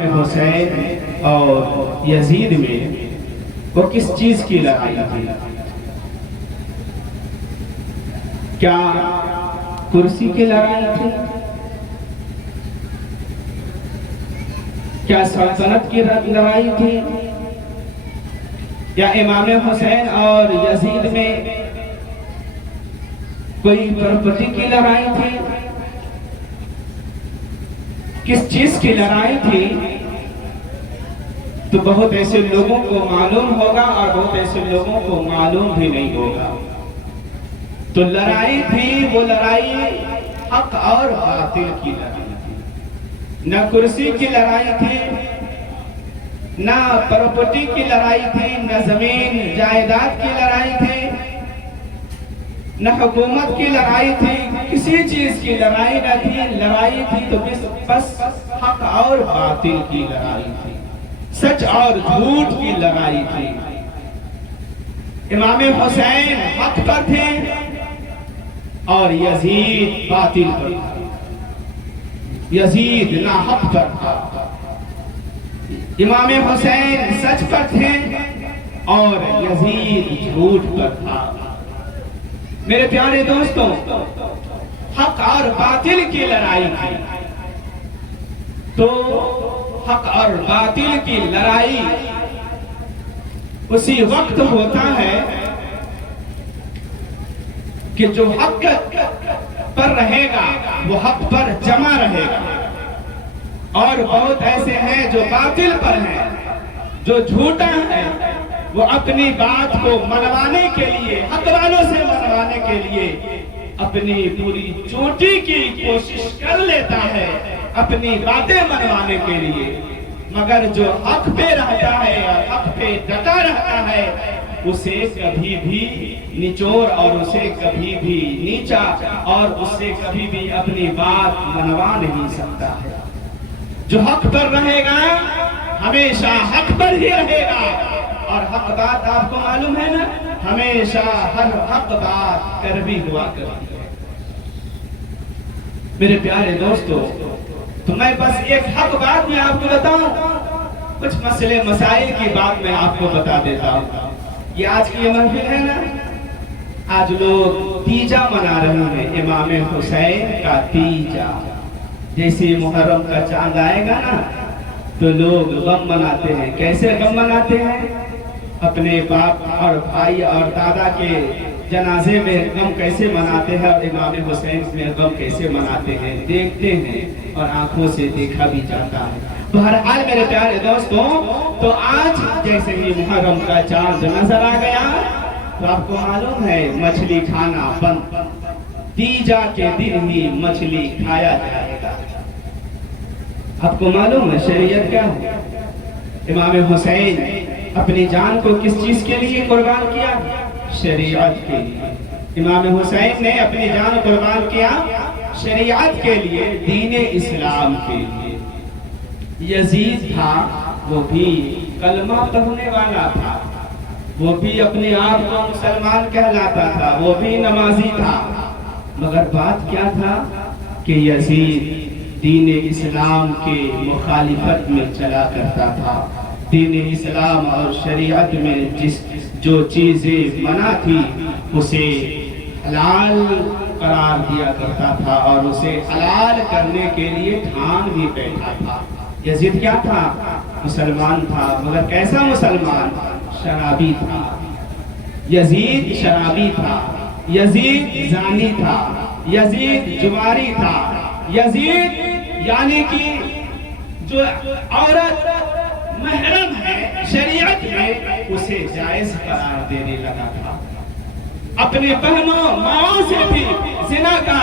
حسین اور یزید میں وہ کس چیز کی لڑائی تھی؟ کیا کرسی کی لڑائی تھی؟ کیا سلطنت کی لڑائی تھی؟ یا امام حسین اور یزید میں کوئی پراپرٹی کی لڑائی تھی؟ کس چیز کی لڑائی تھی؟ تو بہت ایسے لوگوں کو معلوم ہوگا اور بہت ایسے لوگوں کو معلوم بھی نہیں ہوگا۔ تو لڑائی تھی، وہ لڑائی حق اور باطل کی لڑائی تھی۔ نہ کرسی کی لڑائی تھی، نہ پراپرٹی کی لڑائی تھی، نہ زمین جائیداد کی لڑائی تھی، نہ حکومت کی لڑائی تھی، کسی چیز کی لڑائی نہ تھی۔ لڑائی تھی تو بس حق اور باطل کی لڑائی تھی، سچ اور جھوٹ کی لڑائی تھی۔ امام حسین حق پر تھے اور یزید باطل پر تھا۔ یزید نا حق پر تھا، امام حسین سچ پر تھے اور یزید جھوٹ پر تھا۔ میرے پیارے دوستوں، حق اور باطل کی لڑائی تھی۔ تو حق اور باطل کی لڑائی اسی وقت ہوتا ہے کہ جو حق پر رہے گا وہ حق پر جمع رہے گا، اور بہت ایسے ہیں جو باطل پر ہیں، جو جھوٹا ہے، وہ اپنی بات کو منوانے کے لیے، حق والوں سے منوانے کے لیے اپنی پوری چوٹی کی کوشش کر لیتا ہے اپنی باتیں منوانے کے لیے، مگر جو حق پہ رہتا ہے اور حق پہ ڈٹا رہتا ہے اسے کبھی بھی نچوڑ اور اسے کبھی بھی نیچا اور اسے کبھی بھی اپنی بات منوا نہیں سکتا ہے۔ جو حق پر رہے گا ہمیشہ حق پر ہی رہے گا، اور حق بات آپ کو معلوم ہے نا، ہمیشہ ہر حق بات کڑوی ہوا کرتی ہے۔ میرے پیارے دوستو، تو میں بس ایک حق بات میں آپ کو بتاؤں، کچھ مسئلے مسائل کی بات میں آپ کو بتا دیتا ہوں۔ یہ آج کی محفل ہے نا، آج لوگ تیجا منا رہے ہیں، امام حسین کا تیجا۔ جیسے محرم کا چاند آئے گا نا تو لوگ غم مناتے ہیں۔ کیسے غم مناتے ہیں؟ اپنے باپ اور بھائی اور دادا کے جنازے میں غم کیسے مناتے ہیں اور امام حسین میں غم کیسے مناتے ہیں، دیکھتے ہیں اور آنکھوں سے دیکھا بھی جاتا ہے۔ بہرحال میرے پیارے دوستوں، تو آج جیسے ہی محرم کا چاند نظر آ گیا تو آپ کو معلوم ہے مچھلی کھانا بند، تیجا کے دن ہی مچھلی کھایا جائے گا۔ آپ کو معلوم ہے شریعت کیا ہے؟ امام حسین اپنی جان کو کس چیز کے لیے قربان کیا؟ شریعت کے لیے۔ امام حسین نے اپنی جان قربان کیا شریعت کے لیے، دین اسلام کے لیے۔ یزید تھا، وہ بھی کلمہ پڑھنے والا تھا، وہ بھی اپنے آپ کو مسلمان کہلاتا تھا، وہ بھی نمازی تھا، مگر بات کیا تھا کہ یزید دین اسلام کے مخالفت میں چلا کرتا تھا۔ دین اسلام اور شریعت میں جو چیزیں منع تھی اسے حلال قرار دیا کرتا تھا اور اسے حلال کرنے کے لیے ٹھان بھی بیٹھا تھا۔ یزید کیا تھا؟ مسلمان تھا، مگر کیسا مسلمان؟ شرابی تھا۔ یزید شرابی تھا، یزید زانی تھا، یزید جواری تھا، یزید یعنی کہ جو عورت محرم ہے شریعت میں اسے جائز قرار دینے لگا تھا۔ اپنے بہنوں ماؤں سے بھی زنا کا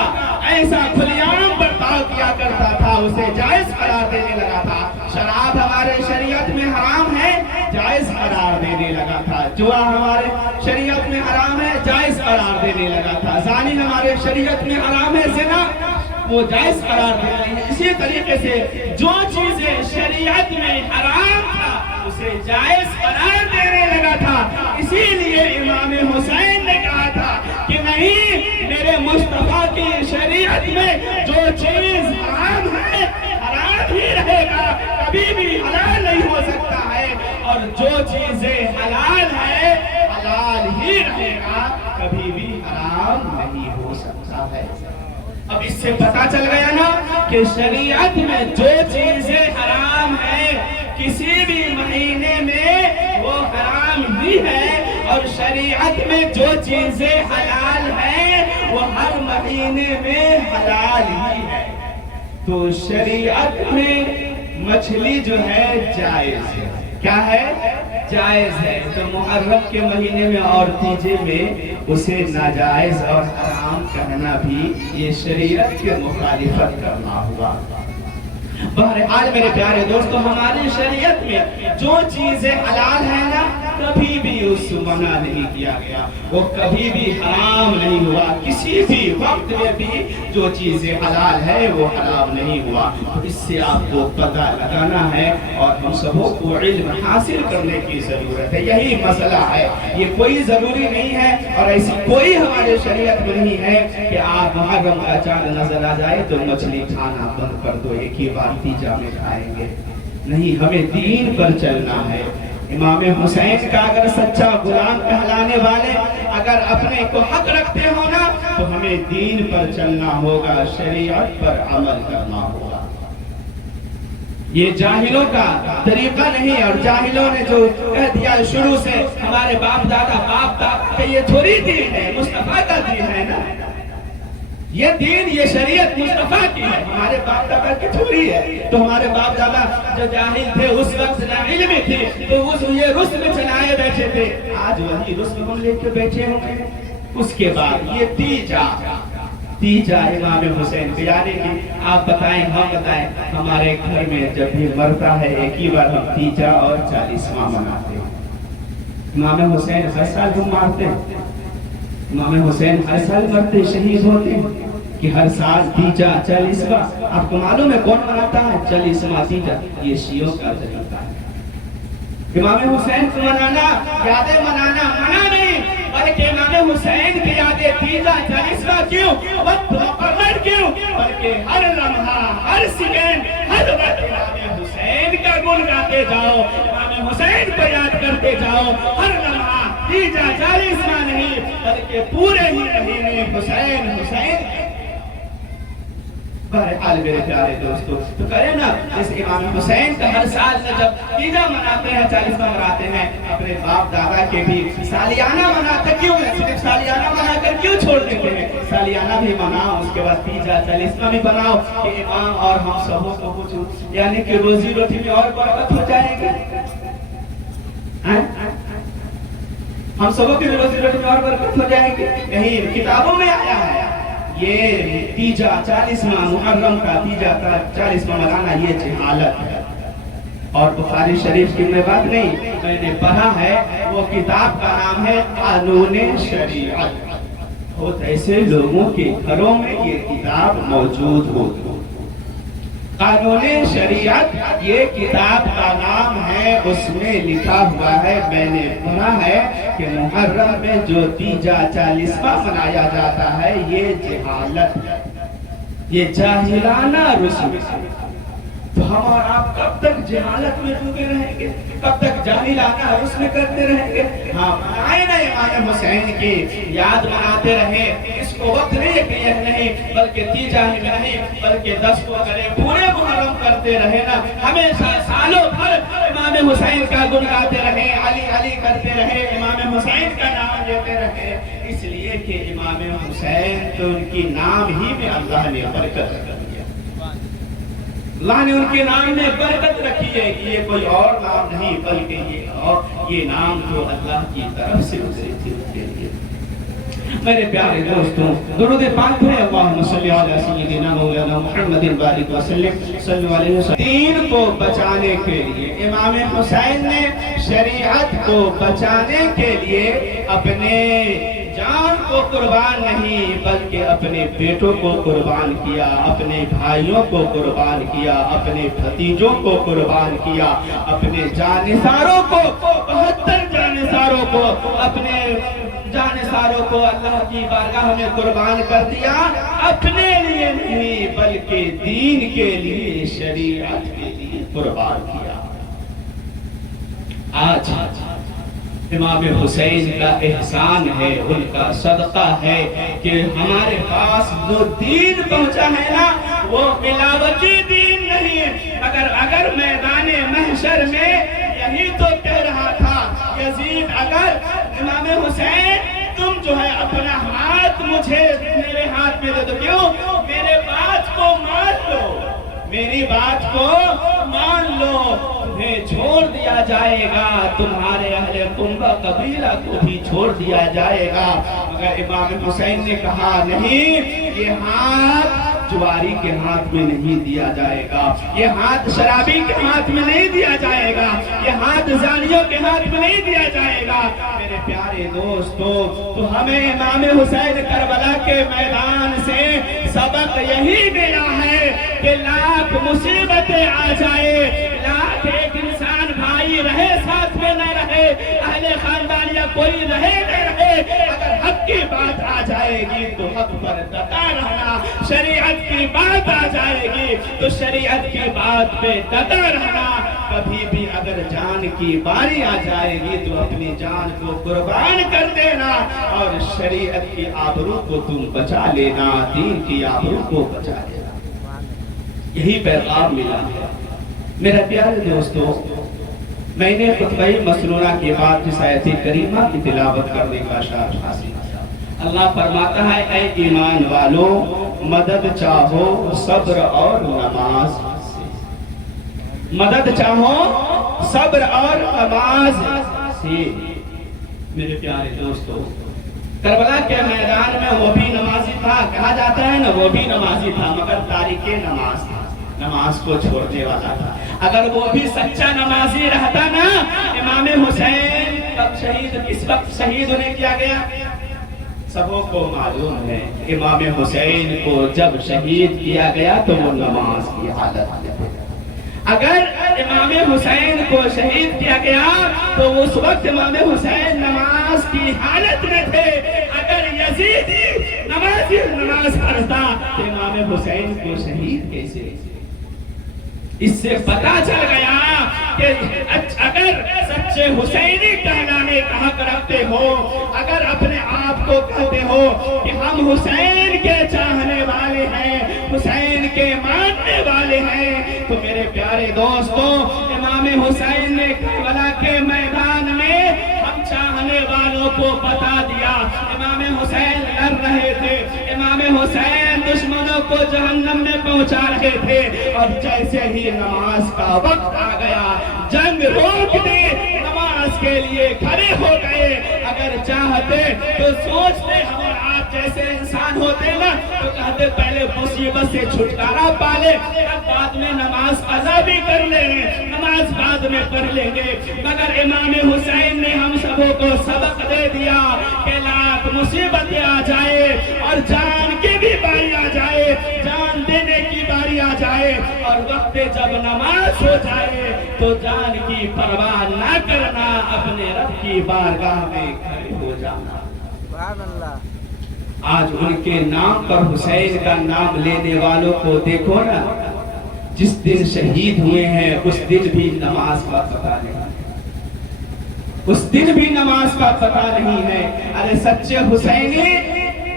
ایسا کھلے عام برتاؤ کیا کرتا تھا، اسے جائز قرار دینے لگا تھا۔ شراب ہمارے شریعت میں حرام ہے، جائز قرار دینے لگا تھا۔ جوا ہمارے شریعت میں حرام ہے، جائز قرار دینے لگا تھا۔ زانی ہمارے شریعت میں حرام ہے، زنا وہ جائز قرار دینے لگا۔ اسی طریقے سے جو چیزیں شریعت میں حرام تھا اسے جائز قرار دینے لگا تھا۔ اسی لیے امام حسین نے کہا تھا کہ نہیں، میرے مصطفیٰ کی شریعت میں جو چیز حرام ہے حرام ہی رہے گا، کبھی بھی حلال نہیں ہو سکتا ہے، اور جو چیزیں حلال ہے حلال ہی رہے گا، کبھی بھی حرام نہیں ہو سکتا ہے۔ اب اس سے پتا چل گیا نا کہ شریعت میں جو چیزیں حرام ہیں کسی بھی مہینے میں وہ حرام ہی ہے، اور شریعت میں جو چیزیں حلال ہیں وہ ہر مہینے میں حلال ہی ہے۔ تو شریعت میں مچھلی جو ہے جائز ہے، کیا ہے؟ جائز ہے۔ تو محرم کے مہینے میں اور تیجے میں اسے ناجائز اور حرام کہنا بھی یہ شریعت کے مخالفت کرنا ہوا۔ بہرحال میرے پیارے دوستو، ہماری شریعت میں جو چیزیں حلال ہیں نا، کبھی بھی اس کو منع نہیں کیا گیا، وہ کبھی بھی حرام نہیں ہوا، کسی بھی وقت میں بھی جو چیزیں حلال ہے وہ حرام نہیں ہوا۔ تو اس سے آپ کو پتہ لگانا ہے اور ہم سبوں کو علم حاصل کرنے کی ضرورت ہے۔ یہی مسئلہ ہے، یہ کوئی ضروری نہیں ہے اور ایسی کوئی ہمارے شریعت میں نہیں ہے کہ آپ محرم کا چاند نظر آ جائے تو مچھلی کھانا بند کر دو، ایک ہی بار تیجا میں کھائیں گے۔ نہیں، ہمیں دین پر چلنا ہے۔ امام حسین کا اگر سچا غلام کہلانے والے اگر اپنے کو حق رکھتے ہو نا، تو ہمیں دین پر چلنا ہوگا، شریعت پر عمل کرنا ہوگا۔ یہ جاہلوں کا طریقہ نہیں، اور جاہلوں نے جو کہہ دیا شروع سے ہمارے باپ دادا کہ یہ تھوڑی دین ہے، مصطفیٰ کا دین ہے نا، یہ دین یہ شریعت مصطفیٰ کی ہے، ہمارے باپ دادا کی تھوڑی ہے۔ تو ہمارے باپ دادا جو جاہل تھے اس وقت نا علمی تھی، تو یہ رسم چلائے بیٹھے تھے، آج وہی رسم ہم لے کے بیٹھے ہوں گے۔ اس کے بعد یہ تیجا امام حسین کی، یعنی کہ آپ بتائیں ہم بتائیں، ہمارے گھر میں جب بھی مرتا ہے ایک ہی بار ہم تیجا اور 40واں مناتے ہیں۔ امام حسین ہر سال ہم مارتے ہیں، امام حسین ہر سال مرتے شہید ہوتے ہیں کہ ہر سال تیجا 40واں۔ آپ کو معلوم ہے کون مناتا ہے 40واں تیجا؟ یہ شیعوں کا طریقہ ہے۔ امام حسین کو منانا، یادیں منانا منع نہیں، بلکہ امام حسین کی یادیں تیجا 40واں کیوں، وقت مقرر کیوں، بلکہ ہر لمحہ، ہر سیکنڈ، ہر وقت امام حسین کا گن گاتے جاؤ، امام حسین کو یاد کرتے جاؤ، ہر لمحہ تیجا 40واں نہیں بلکہ پورے ہی مہینے حسین حسین۔ بہرحال میرے پیارے دوستو، تو کریں نا جیسے امام حسین کا ہر سال میں جب تیجا مناتے ہیں 40واں مناتے ہیں، اپنے باپ دادا کے بھی سالیانہ مناتے کیوں ہے؟ صرف سالیانہ منا کر کیوں چھوڑ دیتے ہیں؟ سالیانہ بھی مناؤ، اس کے بعد تیجا 40واں بھی بناؤ کہ امام اور ہم سبوں کو کچھ یعنی کہ روزی روٹی میں اور برکت ہو جائے گی۔ ہم سبوں کی روزی روٹی میں اور برکت ہو جائے گی۔ نہیں، کتابوں میں آیا ہے یہ تیجا 40واں، محرم کا تیجا 40واں منانا یہ جہالت ہے، اور بخاری شریف کی میں بات نہیں، میں نے پڑھا ہے، وہ کتاب کا نام ہے قانون شریعت۔ بہت ایسے لوگوں کے گھروں میں یہ کتاب موجود ہوتی، قانون شریعت یہ کتاب کا نام ہے، اس میں لکھا ہوا ہے، میں نے پڑھا ہے کہ محرم میں جو تیجا 40واں منایا جاتا ہے یہ جہالت ہے، یہ جاہلانہ رسم ہے۔ تو ہم اور آپ کب تک جہالت میں ڈوبے رہیں گے؟ کب تک جاہلانہ رسم کرتے رہیں گے؟ ہاں، منائے نا امام حسین کی یاد مناتے رہیں، اس کو وقت نہیں بلکہ تیجا ہی میں نہیں بلکہ 10 کو کرے، پورے محرم کرتے رہے نا، ہمیشہ سالوں بھر امام حسین کا گن گاتے رہے، علی علی کرتے رہے، امام حسین کا نام لیتے رہے، اس لیے کہ امام حسین تو ان کی نام ہی میں اللہ نے برکت رکھی ہے، اللہ نے ان کے نام میں برکت رکھی ہے کہ یہ کوئی اور نام نہیں بلکہ یہ نام جو اللہ کی طرف سے اترے تھے ان کے لیے۔ میرے پیارے دوستوں، درود پاک ہے، اللہم صلی علی سیدنا مولانا محمد بارک وسلم صلی اللہ علیہ وسلم۔ دین کو بچانے کے لیے امام حسین نے شریعت کو بچانے کے لیے اپنے جان کو قربان نہیں بلکہ اپنے بیٹوں کو قربان کیا، اپنے بھائیوں کو قربان کیا، اپنے بھتیجوں کو قربان کیا، اپنے جانثاروں کو، 72 جانثاروں کو، اپنے جانثاروں کو اللہ کی بارگاہ میں قربان کر دیا، اپنے لیے نہیں بلکہ دین کے لیے، شریعت کے لیے قربان کیا۔ آج امام حسین کا احسان ہے، ان کا صدقہ ہے کہ ہمارے پاس جو دین پہنچا ہے نا وہ ملاوٹی دین نہیں، مگر اگر میدان محشر میں یہی تو کہہ رہا تھا یزید، اگر امام حسین تم جو ہے اپنا ہاتھ مجھے میرے ہاتھ میں دے دو، کیوں؟ میرے بات کو مان لو، میری بات کو مان لو، تمہیں چھوڑ دیا جائے گا، تمہارے اہل کنبہ قبیلہ کو بھی چھوڑ دیا جائے گا۔ مگر امام حسین نے کہا نہیں، یہ ہاتھ جواری کے ہاتھ میں نہیں دیا جائے گا، یہ ہاتھ شرابی کے ہاتھ میں نہیں دیا جائے گا، یہ ہاتھ زانیوں کے ہاتھ میں نہیں دیا جائے گا۔ میرے پیارے دوستو، تو ہمیں امام حسین کربلا کے میدان سے سبق یہی ملا ہے کہ لاکھ مصیبتیں آ جائے، لاکھ ایک انسان بھائی رہے ساتھ میں نہ رہے، اہل خاندان یا کوئی رہے نہ رہے، اگر حق کی بات آ جائے گی تو حق پر ڈٹا رہنا، شریعت کی بات آ جائے گی تو شریعت کی بات پہ ڈٹا رہنا۔ کبھی بھی اگر جان کی باری آ جائے گی تو اپنی جان کو قربان کر دینا اور شریعت کی آبرو کو تم بچا لینا، دین کی آبرو کو بچا لینا۔ یہی پیغام ملا ہے۔ میرے پیارے دوستو، میں نے خطبہ مسنونہ کے بعد جس آیت کریمہ کی تلاوت کرنے کا شرف حاصل کیا۔ اللہ فرماتا ہے اے ایمان والو، مدد چاہو صبر اور نماز سے، مدد چاہو صبر اور نماز سے۔ میرے پیارے دوستو، کربلا کے میدان میں وہ بھی نمازی تھا، کہا جاتا ہے نا وہ بھی نمازی تھا، مگر تارک نماز تھا، نماز کو چھوڑنے والا تھا۔ اگر وہ بھی سچا نمازی رہتا نا، امام حسین کب شہید، کس وقت شہید انہیں کیا گیا؟ سبوں کو معلوم ہے، امام حسین کو جب شہید کیا گیا تو وہ نماز کی حالت میں، اگر امام حسین کو شہید کیا گیا تو اس وقت امام حسین نماز کی حالت میں تھے۔ اگر یزیدی نماز پڑھتا تو امام حسین کو شہید کیسے؟ اس سے پتا چل گیا کہ اگر سچے حسینی کہلانے کا حق رکھتے ہو، اگر اپنے آپ کو کہتے ہو کہ ہم حسین کے چاہنے والے ہیں، حسین کے ماننے والے ہیں، تو میرے پیارے دوستو، امام حسین نے کربلا کے میدان میں ہم چاہنے والوں کو بتا دیا۔ امام حسین لڑ رہے تھے، امام حسین دشمنوں کو جہنم میں پہنچا رہے تھے، اور جیسے ہی نماز کا وقت آ گیا، جنگ روک دی، نماز کے لیے کھڑے ہو گئے۔ اگر چاہتے تو سوچتے ہم اور آپ جیسے انسان ہوتے نا تو کہتے پہلے مصیبت سے چھٹکارا پالے، اب بعد میں نماز قضا بھی کر لیں گے، نماز بعد میں پڑھ لیں گے۔ مگر امام حسین نے ہم سبوں کو سبق دے دیا کہ لاکھ مصیبتیں آ جائے اور جان کی بھی باری آ جائے، جان دینے کی باری آ جائے، اور وقت جب نماز ہو جائے تو جان کی پرواہ نہ کرنا، اپنے رب کی بارگاہ میں کھڑے ہو جانا۔ سبحان اللہ۔ آج ان کے نام پر حسین کا نام لینے والوں کو دیکھو نا، جس دن شہید ہوئے ہیں اس دن بھی نماز کا پتہ نہیں، اس دن بھی نماز کا پتہ نہیں ہے۔ ارے سچے حسینی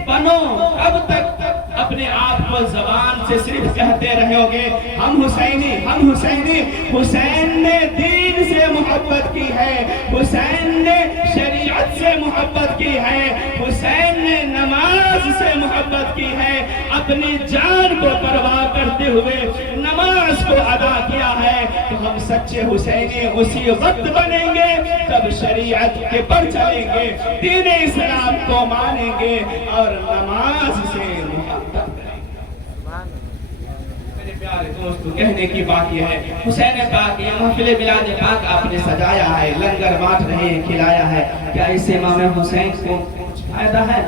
بنو، اب تک اپنے آپ کو زبان سے صرف کہتے رہو گے ہم حسینی ہم حسینی۔ حسین نے دین سے محبت کی ہے، حسین نے شریعت سے محبت کی ہے، حسین نے نماز سے محبت کی ہے، اپنی جان کو پرواہ کرتے ہوئے نماز کو ادا کیا ہے۔ تو ہم سچے حسینی اسی وقت بنیں گے جب شریعت کے پر چلیں گے، دین اسلام کو مانیں گے اور نماز سے محبت کریں گے۔ میرے پیارے دوستو، کہنے کی بات یہ ہے، حسین پاک یہ محفل میلاد پاک آپ نے سجایا ہے، لنگر بانٹ رہے ہیں، کھلایا ہے، کیا اس سے امام حسین کو کچھ فائدہ ہے؟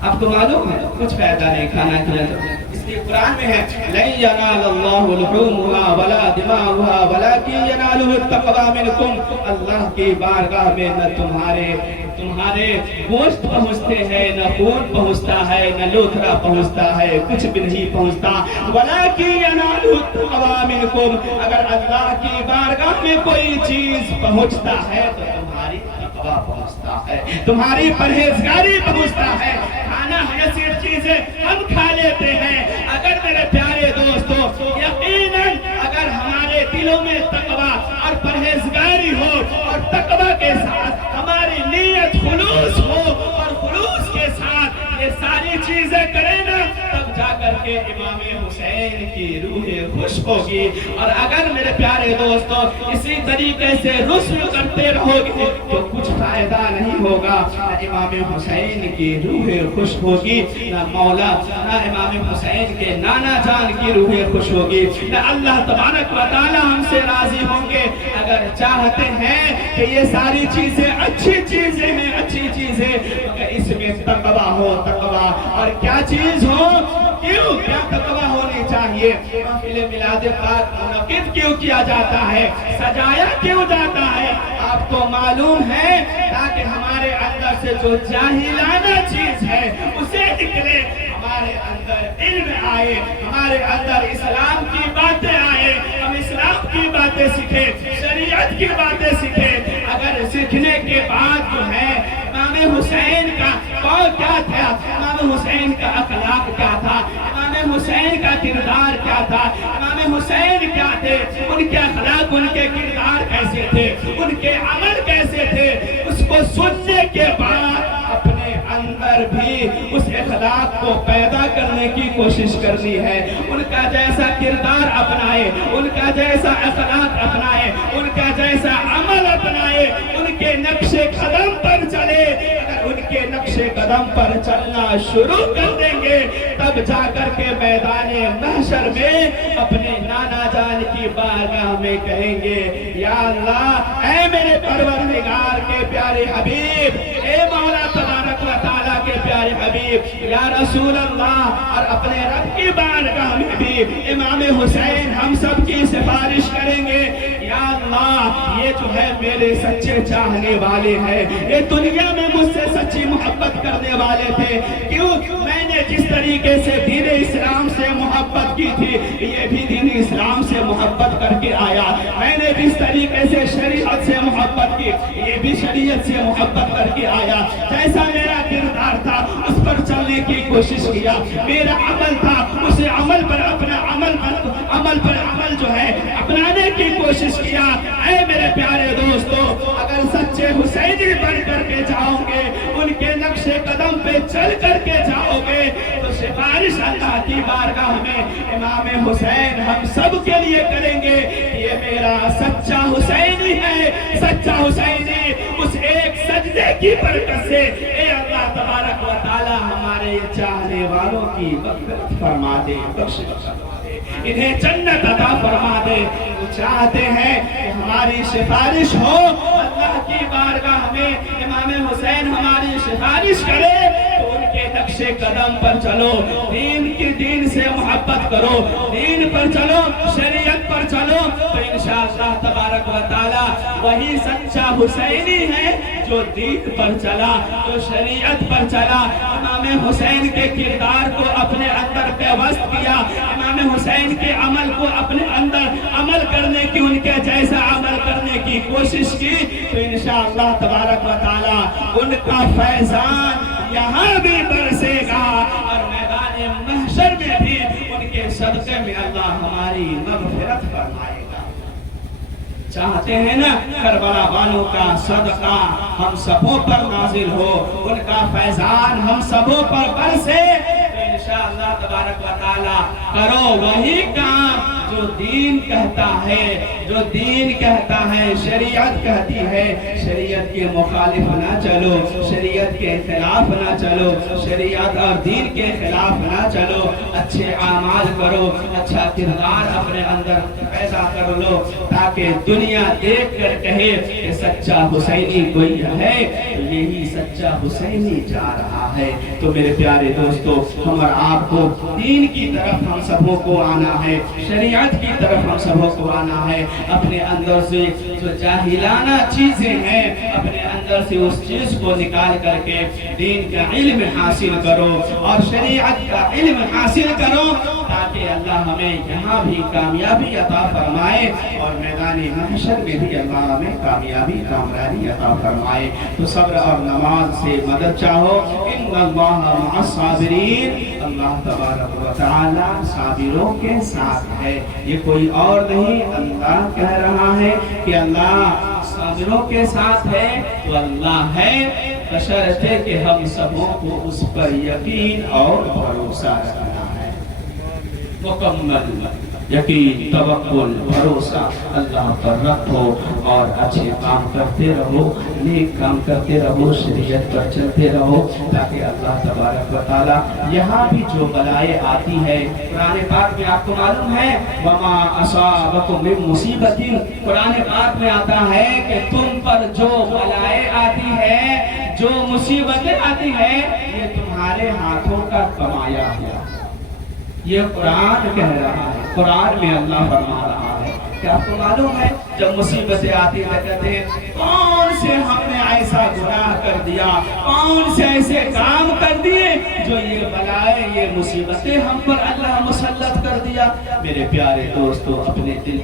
آپ کو معلوم ہے کچھ فائدہ نہیں، کھانا کھلانا، اس اس لیے قرآن میں ہے لَن يَنَالَ اللَّهُ لُحُومُهَا وَلَا دِمَاؤُهَا وَلَكِنْ يَنَالُهُ التَّقْوَىٰ مِنْكُمْ۔ اللہ کی بارگاہ میں نہ تمہارے گوشت پہنچتے ہیں، نہ خون پہنچتا ہے، نہ لوتھڑا پہنچتا ہے، کچھ بھی نہیں پہنچتا۔ وَلَكِنْ يَنَالُهُ التَّقْوَىٰ مِنْكُمْ، اگر اللہ کی بارگاہ میں کوئی چیز پہنچتا ہے تو تمہاری تقویٰ پہنچتا ہے، تمہاری پرہیزگاری پہنچتا ہے۔ کھانا ایسی چیزیں ہم کھا لیتے ہیں، اگر میرے پیارے دوستو یقیناً اگر ہمارے دلوں میں تقویٰ اور پرہیزگاری ہو اور تقویٰ کے ساتھ ہماری نیت خلوص ہو اور خلوص کے ساتھ یہ ساری چیزیں کریں نا، تب جا کر کے امام حسین کی روح خوش ہوگی۔ اور اگر میرے پیارے دوستو اسی طریقے سے رسم کرتے رہو گے تو کچھ فائدہ نہیں ہوگا، نہ امام حسین کی روح خوش ہوگی، نہ مولا نہ امام حسین کے نانا جان کی روح خوش ہوگی، نہ اللہ تبارک و تعالی ہم سے راضی ہوں گے۔ اگر چاہتے ہیں کہ یہ ساری چیزیں اچھی چیزیں ہیں، اچھی چیزیں، اگر اس میں تقویٰ ہو، تقویٰ اور کیا چیز ہو، کیوں کیا تقویٰ ہونی چاہیے؟ محفل میلاد پاک منعقد کیوں کیا جاتا ہے، سجایا کیوں جاتا ہے؟ آپ کو معلوم ہے تاکہ ہمارے اندر سے جو جاہلانہ چیز ہے اسے نکلے، ہمارے اندر علم آئے، ہمارے اندر اسلام کی باتیں آئے، ہم اسلام کی باتیں سیکھیں، شریعت کی باتیں سیکھیں۔ اگر سیکھنے کے بعد جو ہے امام حسین کا کیا تھا، امام حسین کا اخلاق کیا تھا، امام حسین کا کردار کیا تھا، امام حسین کیا تھے، ان کے اخلاق، ان کے کردار کیسے تھے، ان کے عمل کیسے تھے، اس کو سننے کے بعد اپنے اندر بھی اس اخلاق کو پیدا کرنے کی کوشش کرنی ہے، ان کا جیسا کردار اپنائے، ان کا جیسا اخلاق اپنائے، ان کا جیسا عمل اپنائے، ان کے نقش قدم پر چلے۔ اگر ان کے نقش قدم پر چلنا شروع کر دیں گے تب جا کر کے میدان محشر میں اپنے نانا جان کی بارگاہ میں کہیں گے یا اللہ اے میرے پروردگار کے پیارے حبیب، اے مولا تبارک و تعالیٰ کے پیارے حبیب، یا رسول اللہ، اور اپنے رب کی بارگاہ میں بھی امام حسین ہم سب کی سفارش کریں گے یا اللہ یہ جو ہے میرے سچے چاہنے والے ہیں، یہ دنیا میں مجھ سے سچی محبت کرنے والے تھے، کیوں میں نے جس طریقے سے دین اسلام سے محبت کی تھی یہ بھی دین اسلام سے محبت کر کے آیا، میں نے جس طریقے سے شریعت سے محبت کی یہ بھی شریعت سے محبت کر کے آیا، جیسا میرا کردار تھا اس پر چلنے کی کوشش کیا، میرا عمل تھا اسے عمل پر اپنا عمل جو ہے اپنانے کی کوشش کیا۔ اے میرے پیارے دوستو اگر سچے حسینی بن کر کے جاؤ گے، ان کے نقش قدم پہ چل کر کے جاؤ گے تو سفارش اللہ کی بارگاہ میں امام حسین ہم سب کے لیے کریں گے، یہ میرا سچا حسینی ہے، سچا حسینی اس ایک سجدے کی برکت سے اے اللہ تبارک و تعالی ہمارے چاہنے والوں کی مغفرت فرما دے، بخشش فرما دے، انہیں جنت عطا فرما دے۔ وہ چاہتے ہیں کہ ہماری سفارش ہو اللہ کی بارگاہ میں، امام حسین ہماری سفارش کرے تو ان کے نقش قدم پر چلو، دین سے محبت کرو، دین پر چلو، شریعت پر چلو تو انشاءاللہ تبارک و تعالی وہی سچا حسینی ہے جو دین پر چلا، جو شریعت پر چلا، امام حسین کے کردار کو اپنے اندر پیوست کیا، امام حسین کے عمل کو اپنے اندر عمل کرنے کی، ان کے جیسا عمل کرنے کی کوشش کی تو انشاءاللہ تبارک و تعالی ان کا فیضان یہاں بھی برسے گا اور میدان محشر میں بھی ان کے صدقے میں اللہ ہماری مغفرت فرمائے گا۔ چاہتے ہیں نا کربلا والوں کا صدقہ ہم سبوں پر نازل ہو، ان کا فیضان ہم سبوں پر برسے، انشاءاللہ تبارک و تعالی کرو وہی کام جو دین کہتا ہے، جو دین کہتا ہے، شریعت کہتی ہے، شریعت کے مخالف نہ چلو، شریعت کے خلاف نہ چلو، شریعت اور دین کے خلاف نہ چلو، اچھے اعمال کرو، اچھا کردار اپنے اندر پیدا کر لو، تاکہ دنیا دیکھ کر کہے کہ سچا حسینی کوئی ہے تو یہی سچا حسینی جا رہا ہے۔ تو میرے پیارے دوستو، ہم اور آپ کو دین کی طرف ہم سبوں کو آنا ہے، شریعت کی طرف ہم سبوں کو آنا ہے۔ اپنے اندر سے جو جاہلانہ چیزیں ہیں، اپنے اندر سے اس چیز کو نکال کر کے دین کا علم حاصل کرو اور شریعت کا علم حاصل کرو، تاکہ اللہ ہمیں یہاں بھی کامیابی عطا فرمائے اور میدان محشر میں بھی اللہ ہمیں کامیابی کامرانی عطا فرمائے۔ تو صبر اور نماز سے مدد چاہو، ان اللہ مع الصابرین، اللہ تبارک و تعالی صابروں کے ساتھ ہے۔ یہ کوئی اور نہیں، اللہ کہہ رہا ہے کہ اللہ صابروں کے ساتھ ہے، تو اللہ ہے، بشرطے کہ ہم سبوں کو اس پر یقین اور بھروسہ رکھنا ہے۔ مکمل یقین، توکل، بھروسہ اللہ پر رکھو اور اچھے کام کرتے رہو، نیک کام کرتے رہو، شریعت پر چلتے رہو، تاکہ اللہ تبارک و تعالی یہاں بھی جو بلائیں آتی ہے، قرآن پاک میں آپ کو معلوم ہے وَمَا أَصَابَكُم مِّن مُّصِیبَةٍ، قرآن پاک میں آتا ہے کہ تم پر جو بلائیں آتی ہے، جو مصیبتیں آتی ہیں، یہ تمہارے ہاتھوں کا کمایا ہوا۔ یہ قرآن کہہ رہا ہے، قرآن میں اللہ فرما رہا ہے کہ آپ کو معلوم ہے جب مصیبتیں آتی ہیں کہتے ہیں کون سے ہم نے ایسا گناہ کر دیا، کون سے ایسے کام کر دیے جو یہ بلائیں، یہ مصیبتیں ہم پر اللہ مسلط کر دیا۔ میرے پیارے دوستو، اپنے دل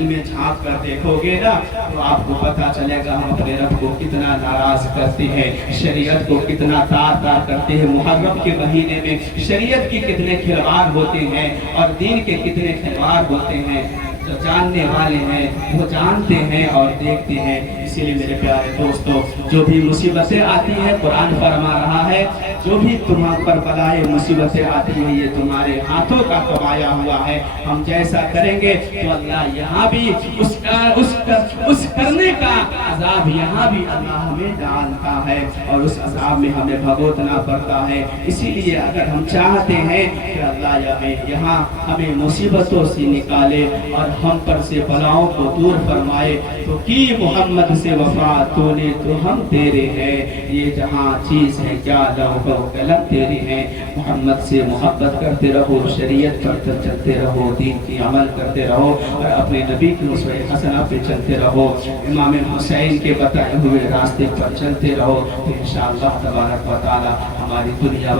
میں جھانک کر دیکھو گے نا تو آپ کو پتہ چلے گا ہم اپنے رب کو کتنا ناراض کرتے ہیں، شریعت کو کتنا تار کرتے ہیں۔ محرم کے مہینے میں شریعت کی کتنے کھلواڑ ہوتے ہیں اور دین کے کتنے کھلواڑ ہوتے ہیں۔ جو جاننے والے ہیں وہ جانتے ہیں اور دیکھتے ہیں۔ اسی لیے میرے پیارے دوستو، جو بھی مصیبتیں آتی ہیں، قرآن فرما رہا ہے جو بھی تمہارے پر بلائیں مصیبتیں آتی ہیں یہ تمہارے ہاتھوں کا کمایا ہوا ہے۔ ہم جیسا کریں گے تو اللہ یہاں بھی اس کرنے کا عذاب یہاں بھی اللہ ہمیں ڈالتا ہے اور اس عذاب میں ہمیں بھگتنا پڑتا ہے۔ اسی لیے اگر ہم چاہتے ہیں کہ اللہ یہاں ہمیں مصیبتوں سے نکالے اور ہم پر سے بلاؤں کو دور فرمائے، تو کی محمد سے وفا تو نے تو ہم تیرے ہیں، یہ جہاں چیز ہے کیا لوح و قلم تیرے ہیں۔ محمد سے محبت کرتے رہو، شریعت پر چلتے رہو، دین کی عمل کرتے رہو اور اپنے نبی کی اسوہ حسنہ پہ چلتے رہو، امام حسین کے بتائے ہوئے راستے پر چلتے رہو، تو انشاءاللہ تبارک و تعالی ہماری دنیا